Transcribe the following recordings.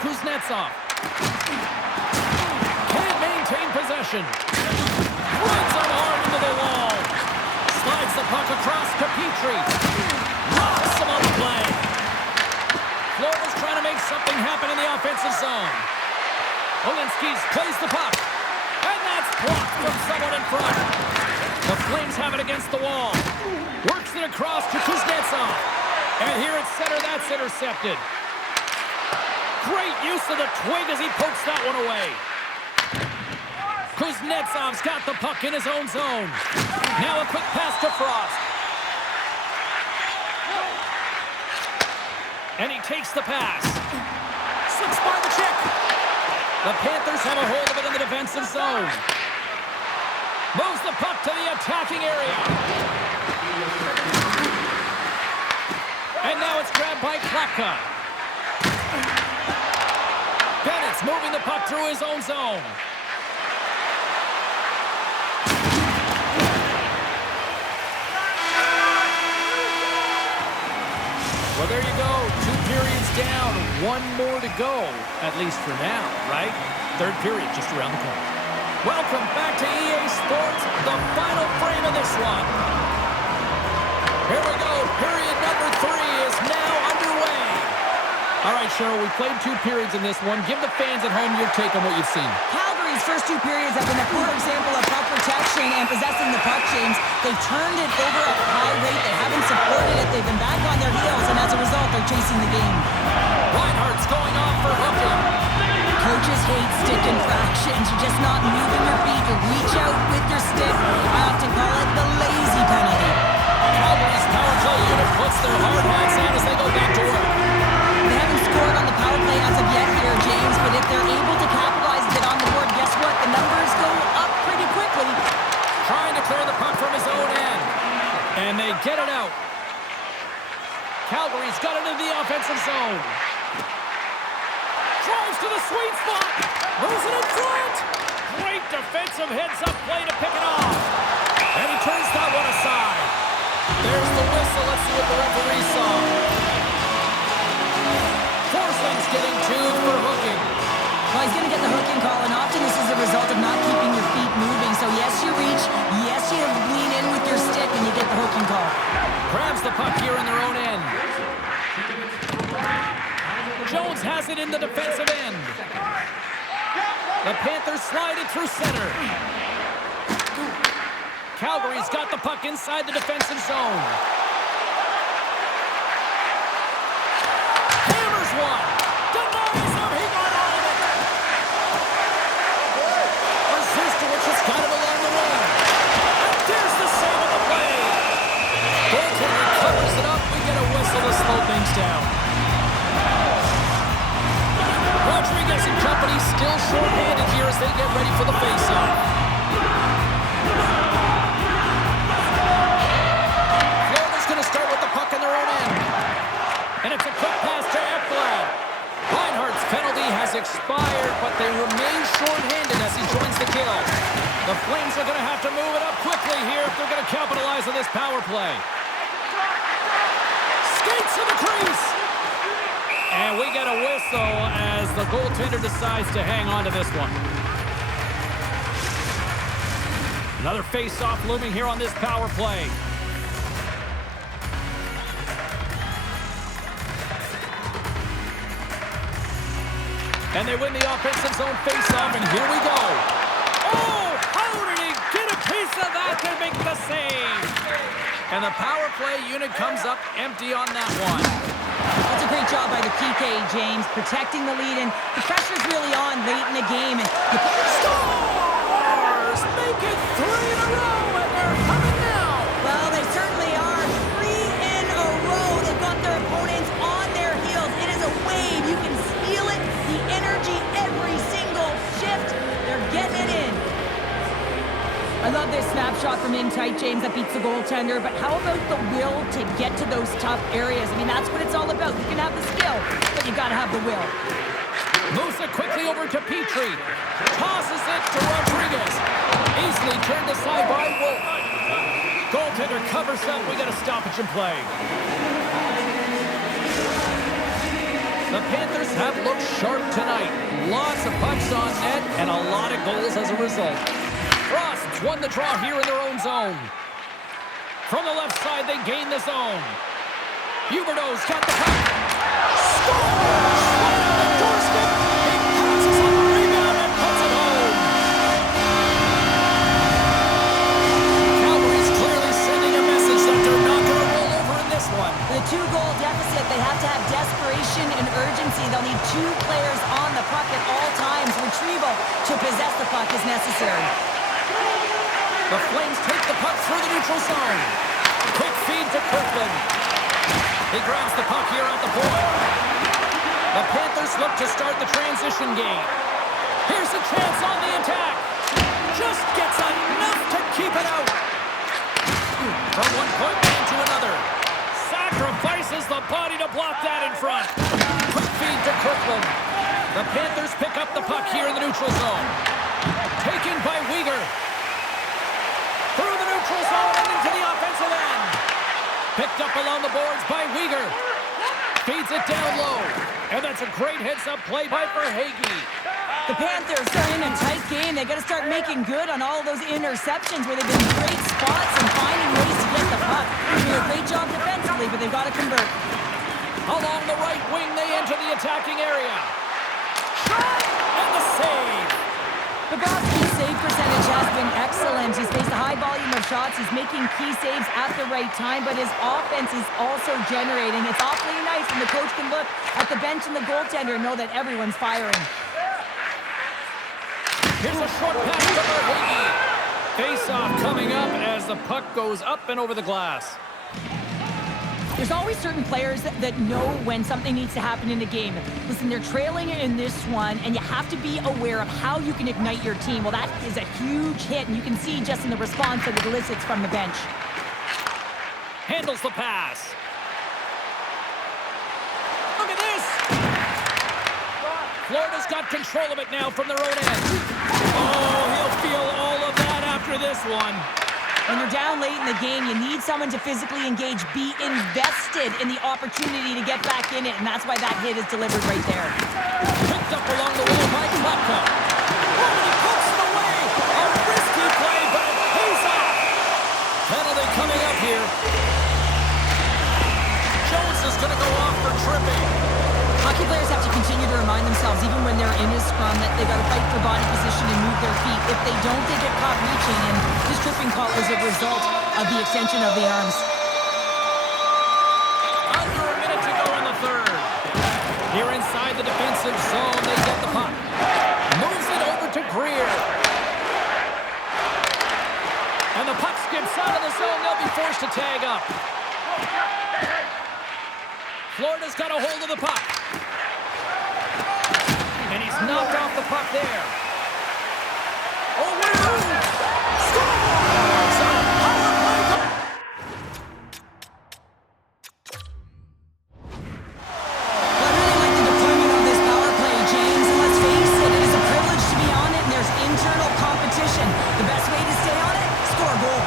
Kuznetsov. Can't maintain possession. Runs him hard into the wall. Slides the puck across to Petrie. Rocks him on the play. Florida's trying to make something happen in the offensive zone. Olinskis plays the puck. And that's blocked from someone in front. The Flames have it against the wall. Works it across to Kuznetsov. And here at center, that's intercepted. Great use of the twig as he pokes that one away. Kuznetsov's got the puck in his own zone. Now a quick pass to Frost. And he takes the pass. Slips by the check. The Panthers have a hold of it in the defensive zone. Moves the puck to the attacking area. And now it's grabbed by Klapka. Bennett's moving the puck through his own zone. Well, there you go. 2 periods down. 1 more to go, at least for now, right? Third period just around the corner. Welcome back to EA Sports, the final frame of this one. Here we go. Period number 3 is now underway. All right, Cheryl, we played 2 periods in this one. Give the fans at home your take on what you've seen. Calgary's first 2 periods have been a poor example of puck protection and possessing the puck, James. They've turned it over at a high rate. They haven't supported it. They've been back on their heels, and as a result, they're chasing the game. Reinhardt's going off for hooking. Coaches hate stick infractions. You're just not moving your feet. You reach out with your stick. I often call it the lazy penalty. Calgary's power play unit puts their hard hats on as they go back to work. They haven't scored on the power play as of yet here, James, but if they're able to capitalize and get on the board, guess what? The numbers go up pretty quickly. Trying to clear the puck from his own end. And they get it out. Calgary's got it into the offensive zone. Drives to the sweet spot. Moves it in front. Great defensive heads-up play to pick it off. And he turns that one aside. There's the whistle. Let's see what the referee saw. Forsland's getting 2 for hooking. Well, he's going to get the hooking call, and often this is a result of not keeping your feet moving. So yes, you reach. Yes, you lean in with your stick, and you get the hooking call. Grabs the puck here in their own end. Jones has it in the defensive end. The Panthers slide it through center. Calgary's got the puck inside the defensive zone. Hammers one. Denies him. He got out of it. Brzustowicz has got him along the wall. And there's the save of the play. Goaltender covers it up. We get a whistle to slow things down. Rodriguez and company still short-handed here as they get ready for the face-off. Florida's going to start with the puck in their own end. And it's a quick pass to Ekblad. Reinhardt's penalty has expired, but they remain short-handed as he joins the kill. The Flames are going to have to move it up quickly here if they're going to capitalize on this power play. Skates to the crease. And we get a whistle as the goaltender decides to hang on to this one. Another face-off looming here on this power play. And they win the offensive zone face-off, and here we go. Oh, how did he get a piece of that to make the save? And the power play unit comes up empty on that one. That's a great job by the PK, James, protecting the lead, and the pressure's really on late in the game. And Stars make it 3 in a row, and they're coming now. Well, they certainly are. 3 in a row. They've got their opponents on their heels. It is a wave. You can feel it, the energy every single shift. They're getting it in. I love this snapshot from in tight, James, that beats the goaltender, but how about the will to get to those tough areas? I mean, that's what it's all about. You can have the skill, but you gotta have the will. Moves it quickly over to Petrie. Tosses it to Rodriguez. Easily turned aside by Wolf. Goaltender covers up. We got a stoppage in play. The The Panthers have looked sharp tonight. Lots of pucks on net and a lot of goals as a result. Frosts won the draw here in their own zone. From the left side, they gain the zone. Huberdeau's got the puck. Scores! Right on the doorstep. He passes on the rebound and puts it home. Calgary's clearly sending a message that they're not going to roll over in this one. With a 2-goal deficit, they have to have desperation and urgency. They'll need 2 players on the puck at all times. Retrieval to possess the puck is necessary. The Flames take the puck through the neutral zone. Quick feed to Kirkland. He grabs the puck here at the point. The Panthers look to start the transition game. Here's a chance on the attack. Just gets enough to keep it out. From one point man to another. Sacrifices the body to block that in front. Quick feed to Kirkland. The Panthers pick up the puck here in the neutral zone. Taken by Weegar. Through the neutral zone and into the offensive end. Picked up along the boards by Weegar. Feeds it down low. And that's a great heads-up play by Verhaeghe. The Panthers are in a tight game. They got to start making good on all of those interceptions where they've been in great spots and finding ways to get the puck. They do a great job defensively, but they've got to convert. Along the right wing, they enter the attacking area. Shot! And the save. Bobrovsky's save percentage has been excellent. He's faced a high volume of shots. He's making key saves at the right time, but his offense is also generating. It's awfully nice when the coach can look at the bench and the goaltender and know that everyone's firing. Here's a short pass to Verhaeghe. Face-off coming up as the puck goes up and over the glass. There's always certain players that know when something needs to happen in a game. Listen, they're trailing in this one, and you have to be aware of how you can ignite your team. Well, that is a huge hit, and you can see just in the response that it elicits from the bench. Handles the pass. Look at this! Florida's got control of it now from their own end. Oh, he'll feel all of that after this one. When you're down late in the game, you need someone to physically engage, be invested in the opportunity to get back in it, and that's why that hit is delivered right there. Picked up along the wall by Klutko. Oh, he pokes it away! A risky play, but it pays off! Penalty coming up here. Jones is going to go off for tripping. Hockey players have to continue to remind themselves, even when they're in a scrum, that they've got to fight for body position and move their feet. If they don't, they get caught reaching, and this tripping call is a result of the extension of the arms. Under a minute to go in the third. Here inside the defensive zone, they get the puck. Moves it over to Greer. And the puck skips out of the zone. They'll be forced to tag up. Florida's got a hold of the puck. And he's knocked off the puck there. Oh, scores! Power play goal! I really like the deployment of this power play, James. And let's face it, it is a privilege to be on it, and there's internal competition. The best way to stay on it, score a goal.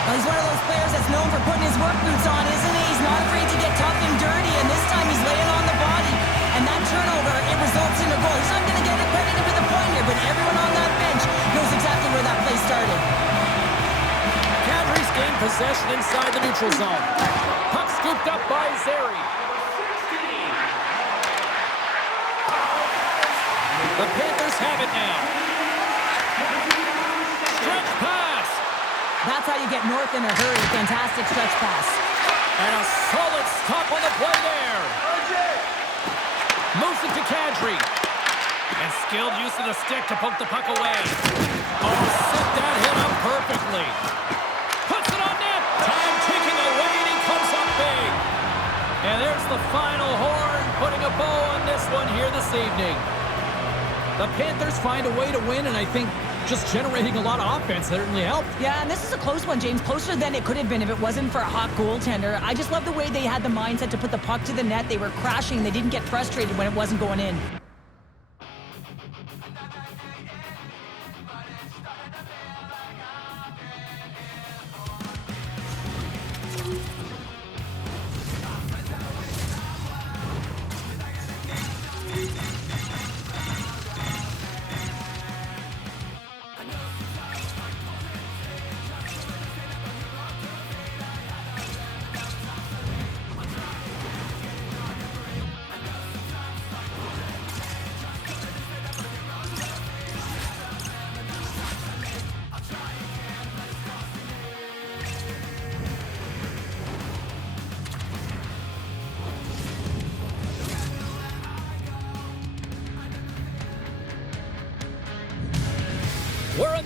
Well, he's one of those players that's known for putting his work boots on, isn't he? He's not afraid to get tough and dirty, and this time he's laying on the body. And that turnover, it results in a goal. He's not going to get accredited for the point here, but everyone on that bench knows exactly where that play started. Cadre's gained possession inside the neutral zone. Puck scooped up by Zary. The Panthers have it now. Stretch pass. That's how you get north in a hurry. Fantastic stretch pass. And a solid stop on the play there. Moves it to Kadri. And skilled use of the stick to poke the puck away. Oh, set that hit up perfectly. Puts it on net. Time ticking away, and he comes up big. And there's the final horn, putting a bow on this one here this evening. The Panthers find a way to win, and I think just generating a lot of offense certainly helped. Yeah, and this is a close one, James. Closer than it could have been if it wasn't for a hot goaltender. I just love the way they had the mindset to put the puck to the net. They were crashing. They didn't get frustrated when it wasn't going in.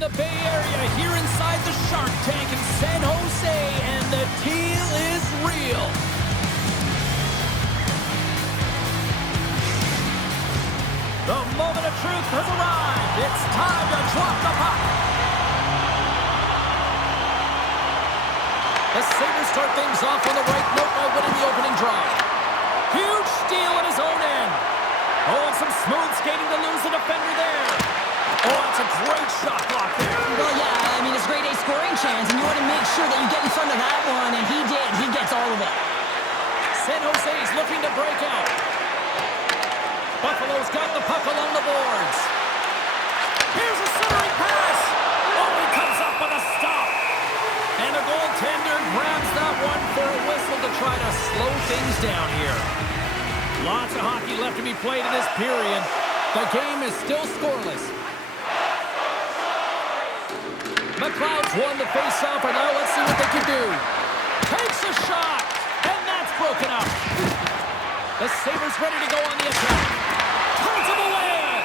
the Bay Area here inside the Shark Tank in San Jose, and the deal is real. The moment of truth has arrived. It's time to drop the puck. The Sabres start things off on the right note by winning the opening draw. Huge steal at his own end. Oh, and some smooth skating to lose the defender there. Oh, that's a great shot block there. Well, yeah, I mean, it's a grade A scoring chance, and you want to make sure that you get in front of that one, and he did. He gets all of it. San Jose's looking to break out. Buffalo's got the puck along the boards. Here's a centering pass. Oh, he comes up with a stop. And the goaltender grabs that one for a whistle to try to slow things down here. Lots of hockey left to be played in this period. The game is still scoreless. McLeod's won the face-off, and now let's see what they can do. Takes a shot, and that's broken up. The Sabres ready to go on the attack. Turns him away.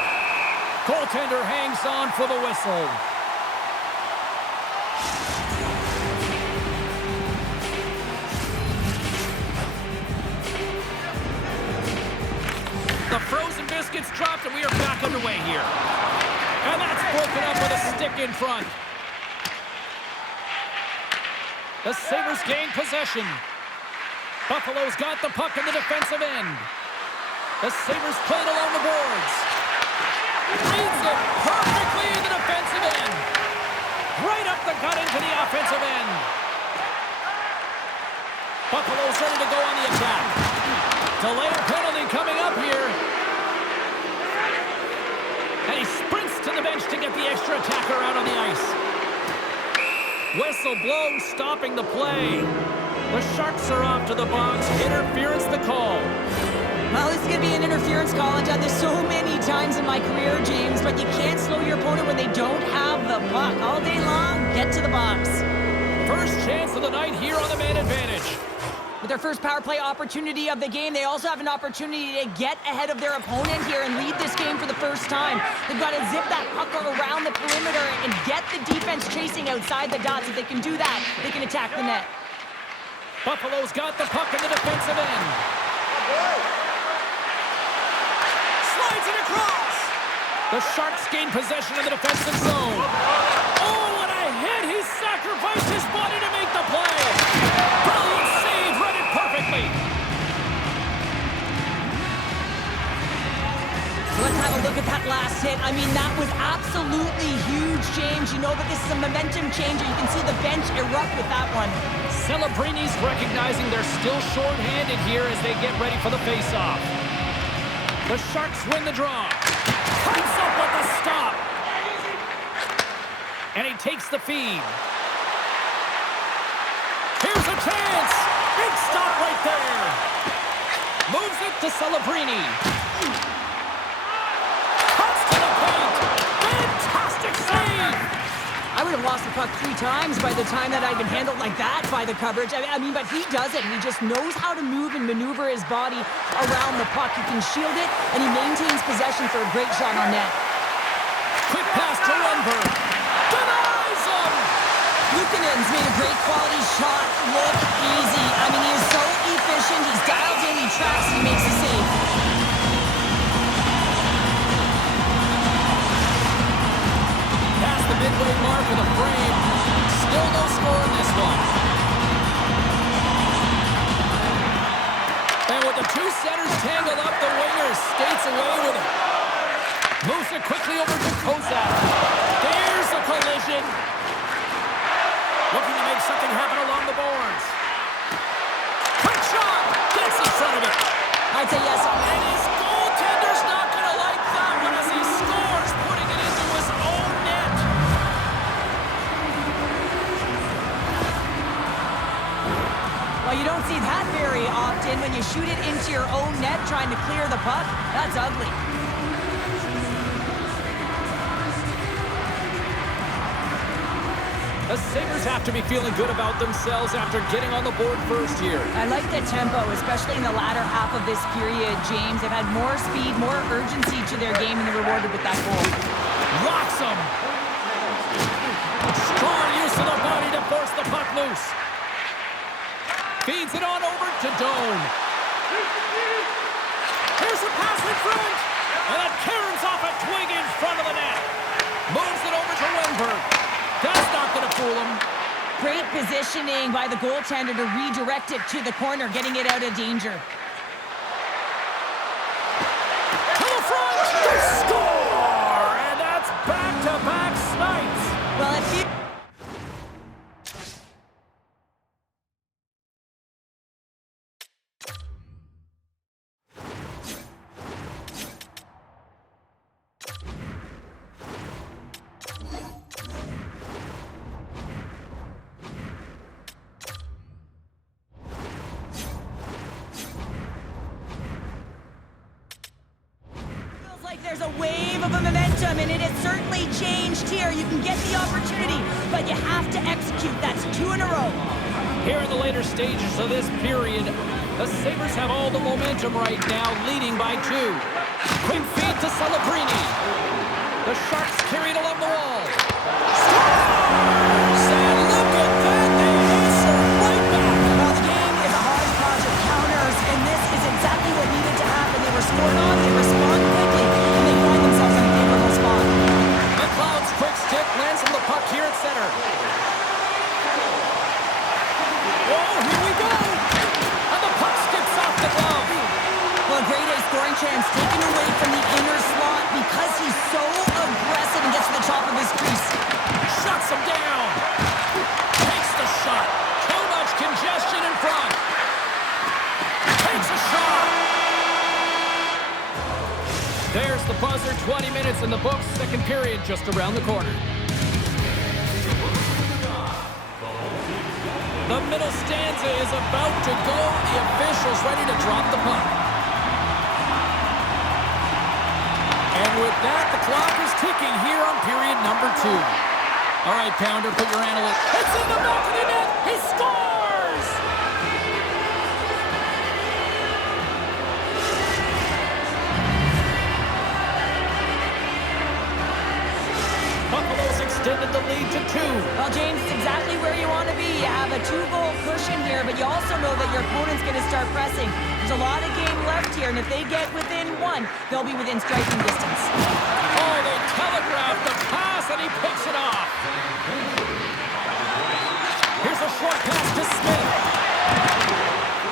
Goaltender hangs on for the whistle. The frozen biscuits dropped, and we are back underway here. And that's broken up with a stick in front. The Sabres gain possession. Buffalo's got the puck in the defensive end. The Sabres play it along the boards. Reads it perfectly in the defensive end. Right up the gut into the offensive end. Buffalo's ready to go on the attack. Delayed penalty coming up here. And he sprints to the bench to get the extra attacker out on the ice. Whistle blows, stopping the play. The Sharks are off to the box. Interference the call. Well, this is going to be an interference call. I've done this so many times in my career, James, but you can't slow your opponent when they don't have the puck. All day long, get to the box. First chance of the night here on the man advantage. With their first power play opportunity of the game, they also have an opportunity to get ahead of their opponent here and lead this game for the first time. They've got to zip that puck around the perimeter and get the defense chasing outside the dots. If they can do that, they can attack the net. Buffalo's got the puck in the defensive end. Slides it across. The Sharks gain possession of the defensive zone. Oh, what a hit! He sacrificed his body to make the play. Brilliant save, read it perfectly. Let's have a look at that last hit. I mean, that was absolutely huge, James. You know that this is a momentum changer. You can see the bench erupt with that one. Celebrini's recognizing they're still short-handed here as they get ready for the face-off. The Sharks win the draw. Comes up with the stop. And he takes the feed. Here's a chance. Big stop right there. Moves it to Celebrini. Cuts to the paint. Fantastic save. I would have lost the puck 3 times by the time that I'd been handled like that by the coverage. I mean, but he does it. He just knows how to move and maneuver his body around the puck. He can shield it, and he maintains possession for a great shot on net. Quick pass to Lundberg. Denies him. Luukkonen's made a great quality shot look easy. I mean, he is so efficient. He's dialed in, he tracks, he makes a save. Past the midway mark of the frame. Still no score in this one. And with the two centers tangled up, the winger skates away with it. Moves it quickly over to Kozak. There's a collision. Looking to make something happen along the boards. Quick shot. Gets in front of it. I'd say yes. And his goaltender's not going to like that one as he scores, putting it into his own net. Well, you don't see that very often when you shoot it into your own net trying to clear the puck. That's ugly. The Sabres have to be feeling good about themselves after getting on the board first here. I like the tempo, especially in the latter half of this period, James. They've had more speed, more urgency to their game, and they're rewarded with that goal. Rocks him. loose. Feeds it on over to Doan. Here's a pass in front. And it caroms off a twig in front of the net. Moves it over to Wenberg. That's not going to fool him. Great positioning by the goaltender to redirect it to the corner, getting it out of danger. To the front. They score! And that's back-to-back snipes. Well, if you... There's a wave of momentum, and it has certainly changed here. You can get the opportunity, but you have to execute. That's 2 in a row. Here in the later stages of this period, the Sabres have all the momentum right now, leading by 2. Quick feed to Celebrini. The Sharks carried along the wall. Scores! And look at that, they answer right back. Well, the game is a hodgepodge of counters, and this is exactly what needed to happen. They were scored on, they respond quickly, and they find themselves in a favorable spot. McLeod's quick stick lands on the puck here at center. Oh, here we go! And the puck skips off the glove. Well, a great A scoring chance taken away from the inner slot because he's so aggressive and gets to the top of his crease. Shuts him down. Takes the shot. Too much congestion in front. Takes a shot. There's the buzzer. 20 minutes in the books. Second period just around the corner. The middle stanza is about to go. The official's ready to drop the puck. And with that, the clock is ticking here on period number 2. All right, Pounder, put your analyst. It's in the back of the net. He scores! Buffalo's extended the lead to 2. Well, James, it's exactly where you want to be. You have a 2-goal cushion here, but you also know that your opponent's going to start pressing. There's a lot of game left here, and if they get within 1, they'll be within striking distance. Oh, they telegraphed the pass, and he picks it off. Here's a short pass to Smith.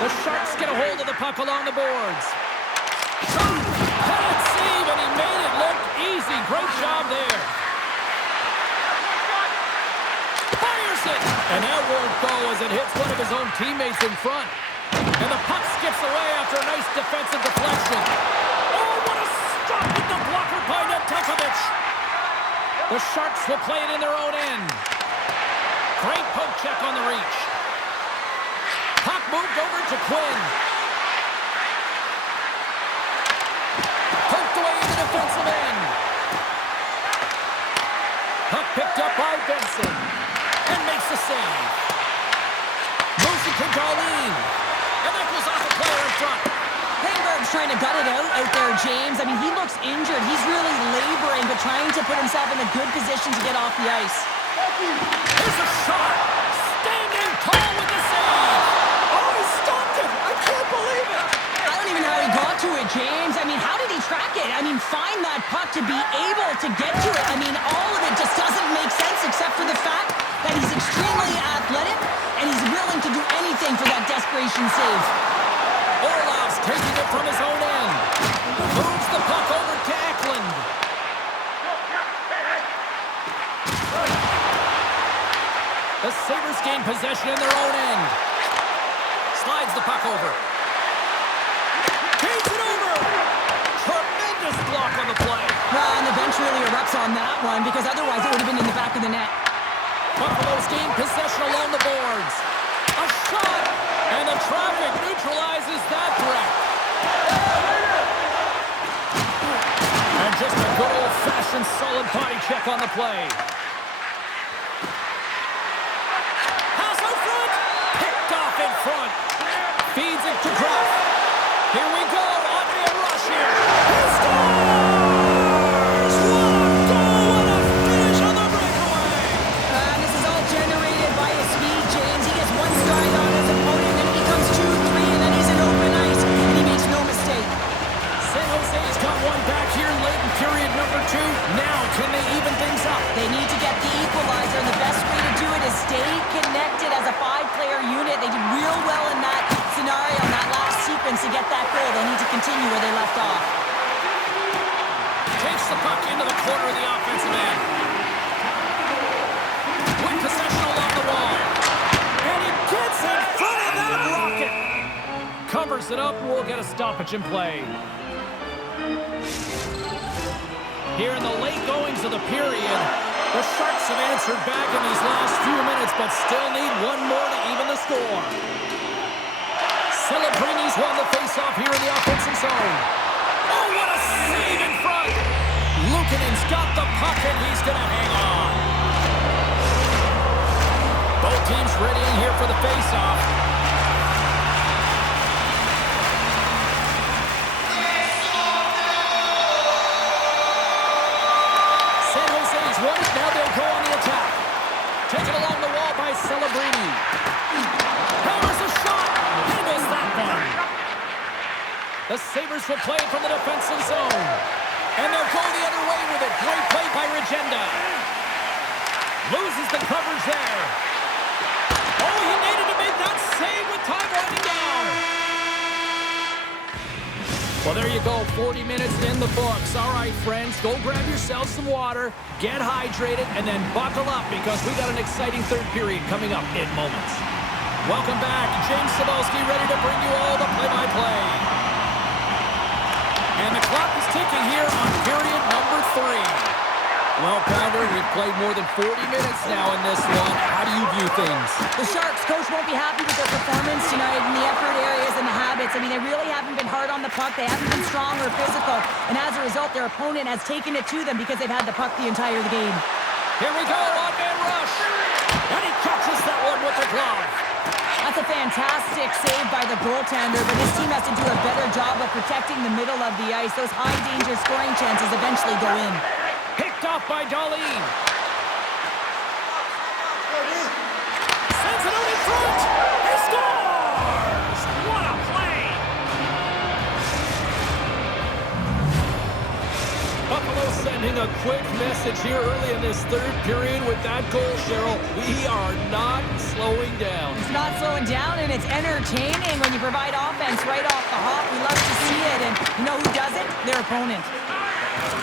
The Sharks get a hold of the puck along the boards. Can't save, and he made it look easy. Great job there. Fires it, and that won't go as it hits one of his own teammates in front. And the puck skips away after a nice defensive deflection. Oh, what a stop with the blocker by Nedeljkovic. The Sharks will play it in their own end. Great poke check on the reach. Puck moved over to Quinn. Poked away in the defensive end. Puck picked up by Benson. And makes the save. Moves it to Darlene. And that goes off a player in front. Klingberg's trying to gut it out there, James. I mean, he looks injured. He's really laboring, but trying to put himself in a good position to get off the ice. Here's a shot. Standing tall with the save. Oh, he stopped it. I can't believe it. I don't even know how he got to it, James. I mean, how did he track it? I mean, find that puck to be able to get to it. I mean, all of it just doesn't make sense except for the fact that he's extremely athletic and he's willing to do anything for that desperation save. Orlov's taking it from his own end. Moves the puck over to Eklund. The Sabres gain possession in their own end. Slides the puck over. Takes it over. Tremendous block on the play. Well, and the bench really erupts on that one because otherwise it would have been in the back of the net. Buffalo's gain possession along the boards. A shot, and the traffic neutralizes that threat. And just a good old-fashioned solid body check on the play. Pass out front, picked off in front. Feeds it to Gruff. Here we go, on the rush here. He scores! What a goal, what a finish on the breakaway! This is all generated by his speed, James. goal. They'll need to continue where they left off. Takes the puck into the corner of the offensive end. With possession along the wall. And he gets in front of that rocket. Covers it up, we'll get a stoppage in play. Here in the late goings of the period, the Sharks have answered back in these last few minutes, but still need one more to even the score. Celebrini's won the faceoff here in the offensive zone. Oh, what a save in front! Luukkonen's got the puck, and he's going to hang on. Both teams readying here for the faceoff. Now they'll go on the attack. Taken along the wall by Celebrini. Hammers a shot. He missed that one. The Sabres will play it from the defensive zone. And they'll go the other way with it. Great play by Regenda. Loses the coverage there. Oh, he needed to make that save with time running down. Well, there you go. 40 minutes in the books. All right, friends, go grab yourself some water, get hydrated, and then buckle up because we got an exciting third period coming up in moments. Welcome back. James Cybulski ready to bring you all the play-by-play. And the clock is ticking here on period number 3. Well, Pounder, we've played more than 40 minutes now in this one. How do you view things? The Sharks coach won't be happy with their performance tonight in the effort areas and the habits. I mean, they really haven't been hard on the puck. They haven't been strong or physical. And as a result, their opponent has taken it to them because they've had the puck the entire game. Here we go, one-man rush. And he catches that one with the glove. That's a fantastic save by the goaltender, but this team has to do a better job of protecting the middle of the ice. Those high-danger scoring chances eventually go in. Picked off by Dahlin. Sends it out in front. He scores! What a play! Buffalo sending a quick message here early in this third period with that goal, Cheryl. We are not slowing down. It's not slowing down, and it's entertaining when you provide offense right off the hop. We love to see it, and you know who doesn't? Their opponent.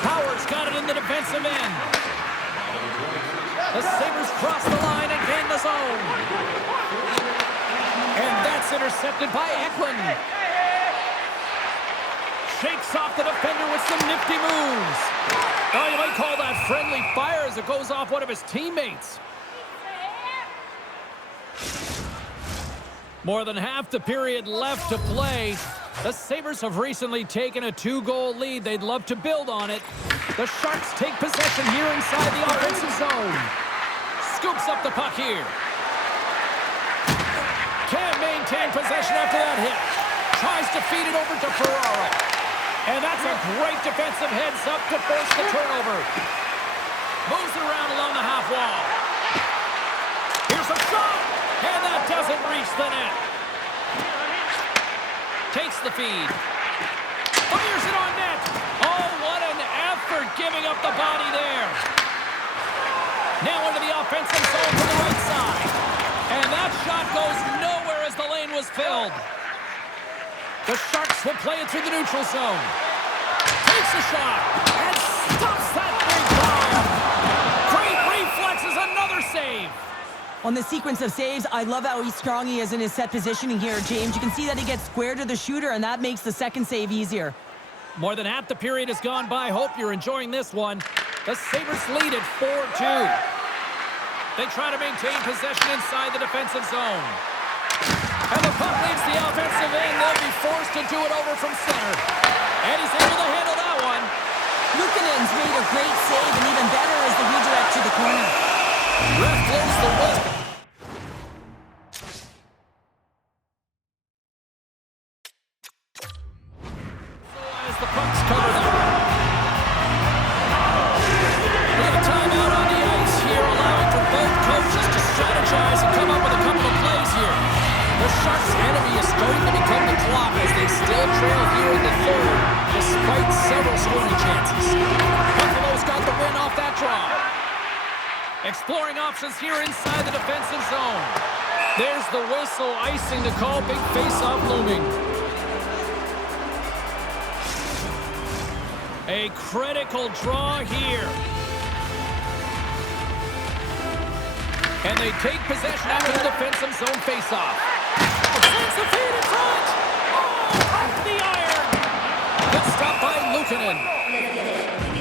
Howard's got it in the defensive end. The Sabres cross the line and gain the zone. And that's intercepted by Eklund. Shakes off the defender with some nifty moves. Oh, you might call that friendly fire as it goes off one of his teammates. More than half the period left to play. The Sabres have recently taken a 2-goal lead. They'd love to build on it. The Sharks take possession here inside the offensive zone. Scoops up the puck here. Can't maintain possession after that hit. Tries to feed it over to Ferraro. And that's a great defensive heads-up to force the turnover. Moves it around along the half wall. Here's a shot. And that doesn't reach the net. Takes the feed. Fires it on net. Oh, what an effort giving up the body there. Now into the offensive zone to the right side. And that shot goes nowhere as the lane was filled. The Sharks will play it through the neutral zone. Takes a shot and stops that big bomb. Great reflexes, another save. On the sequence of saves, I love how strong he is in his set positioning here, James. You can see that he gets square to the shooter, and that makes the second save easier. More than half the period has gone by. Hope you're enjoying this one. The Sabres lead at 4-2. They try to maintain possession inside the defensive zone. And the puck leaves the offensive end. They'll be forced to do it over from center. And he's able to handle that one. Luukkonen's made a great save, and even better is the redirect to the corner. Ref blows the whistle. As the puck's covered up. We have a timeout on the ice here, allowing for both coaches to strategize and come up with a couple of plays here. The Sharks' enemy is starting to become the clock as they still trail here in the third, despite several scoring chances. Buffalo's got the win off that draw. Exploring options here inside the defensive zone. There's the whistle, icing the call, big face-off looming. A critical draw here. And they take possession after the defensive zone faceoff. Sends the feed in front. Oh, off the iron. Good stop by Luukkonen.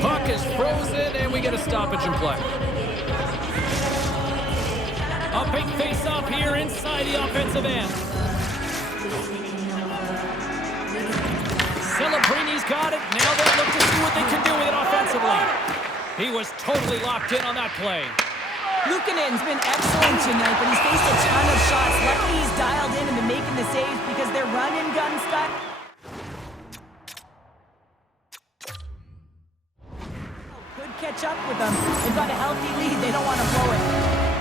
Puck is frozen, and we get a stoppage in play. A big face-off here inside the offensive end. Celebrini's got it. Now they look to see what they can do with it offensively. He was totally locked in on that play. Luukkonen's been excellent tonight, but he's faced a ton of shots. Lucky he's dialed in and been making the saves because they're run-and-gun stuff. Could catch up with them. They've got a healthy lead. They don't want to blow it.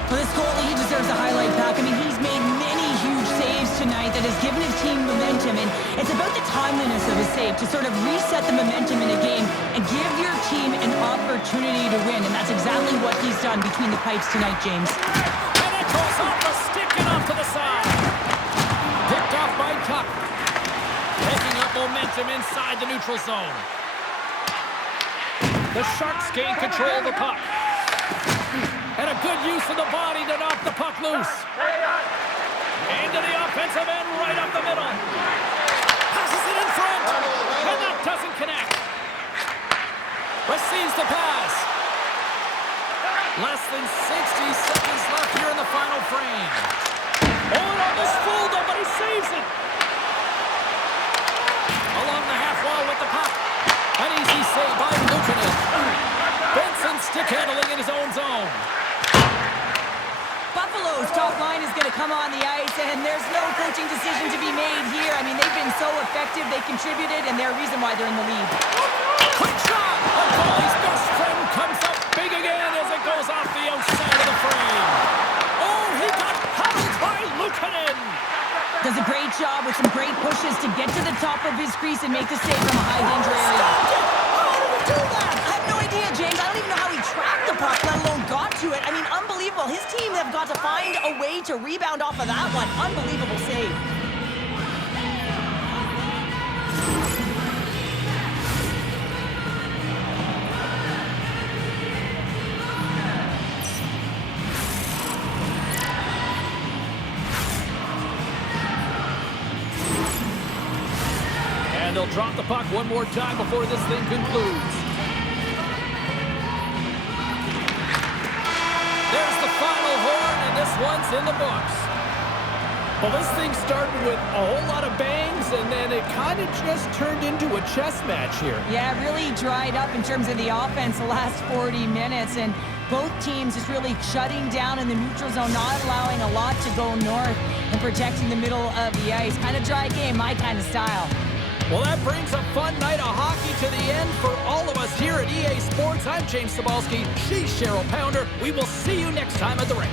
Well, this goalie, he deserves a highlight back. I mean, he's made many huge saves tonight that has given his team momentum, and it's about the timeliness of his save to sort of reset the momentum in a game and give your team an opportunity to win, and that's exactly what he's done between the pipes tonight, James. And it goes off the stick and off to the side. Picked off by Tuck. Picking up momentum inside the neutral zone. The Sharks gain control of the puck. And a good use of the body to knock the puck loose. Into the offensive end, right up the middle. Passes it in front. And that doesn't connect. Receives the pass. Less than 60 seconds left here in the final frame. Oh, and on this fold up, but he saves it. Along the half wall with the puck. An easy save by Luukkonen. Benson stick handling in his own zone. Buffalo's top line is going to come on the ice, and there's no coaching decision to be made here. I mean, they've been so effective, they contributed, and they're a reason why they're in the lead. Quick shot! A goalie's best friend comes up big again as it goes off the outside of the frame. Oh, he got paddled by Luukkonen! Does a great job with some great pushes to get to the top of his crease and make the save from a high-danger area. How did he do that? I have no idea, James. I don't even know how he tracked the puck, let alone got to it. I mean, unbelievable. His team have got to find a way to rebound off of that one. Unbelievable save. And they'll drop the puck one more time before this thing concludes. There's the final horn, and this one's in the books. Well, this thing started with a whole lot of bangs, and then it kind of just turned into a chess match here. Yeah, it really dried up in terms of the offense the last 40 minutes, and both teams just really shutting down in the neutral zone, not allowing a lot to go north and protecting the middle of the ice. Kind of dry game, my kind of style. Well, that brings a fun night of hockey to the end for all of us here at EA Sports. I'm James Cybulski. She's Cheryl Pounder. We will see you next time at the rink.